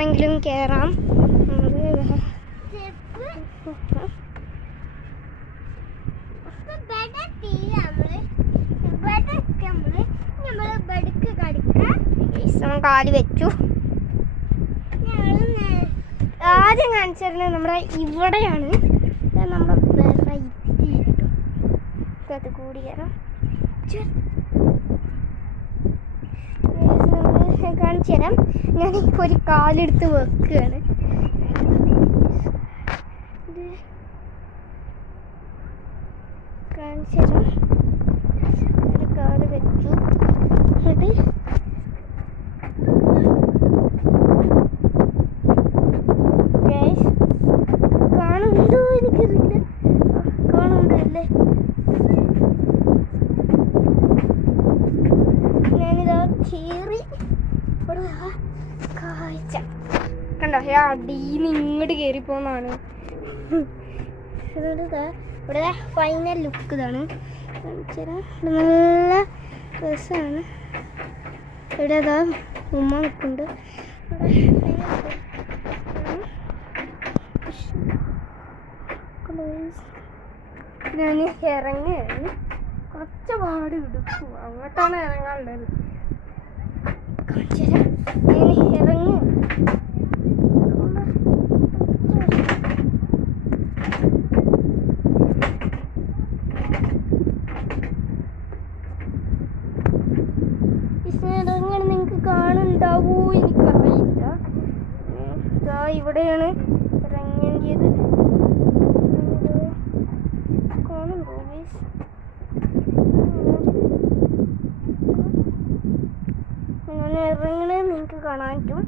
വേണമെങ്കിലും കയറാം. കാല് വെച്ചു. ആദ്യം കാണിച്ചിരുന്നത് നമ്മുടെ ഇവിടെയാണ്. നമ്മുടെ വെറൈറ്റി കൂടി കയറാം. കാണിച്ചു തരാം. ഞാനിപ്പോൾ ഒരു കാലെടുത്ത് വെക്കുകയാണ്. കാണിച്ചു തരാം. ഒരു കാല് വെച്ചു. എന്നിട്ട് കാണുന്നുണ്ടോ എനിക്കറിയില്ല. കാണുന്നുണ്ടോ അല്ലേ? ഞാനിതാ കയറി കാഴ്ച കണ്ടോ. അടിയിൽ നിന്ന് ഇങ്ങോട്ട് കയറി പോകുന്നതാണ്. ഇവിടെ ഫൈനൽ ലുക്ക് ഇതാണ്. നല്ല രസമാണ്. ഇവിടെ അതാ ഉമ്മ നിൽക്കുന്നുണ്ട്. ഞാൻ ഇറങ്ങുകയാണ്. കുറച്ച് പാട് എടുക്കും. അങ്ങോട്ടാണ് ഇറങ്ങാനുള്ളത്. ഇറങ്ങി ഇറങ്ങാൻ നിങ്ങൾക്ക് കാണുന്നുണ്ടാവോ എനിക്കറിയില്ല. ഇവിടെയാണ് ഇറങ്ങേണ്ടത്. കാണുന്നുണ്ടോ? അങ്ങനെ ഇറങ്ങണേ നിങ്ങൾക്ക് കാണാൻ പറ്റും.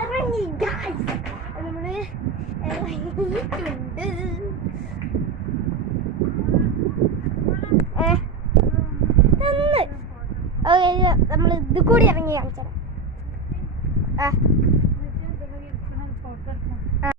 ഇറങ്ങി നമ്മള് ഇറങ്ങിയിട്ടുണ്ട്. നമ്മൾ ഇത് കൂടി ഇറങ്ങി കാണിച്ചാൽ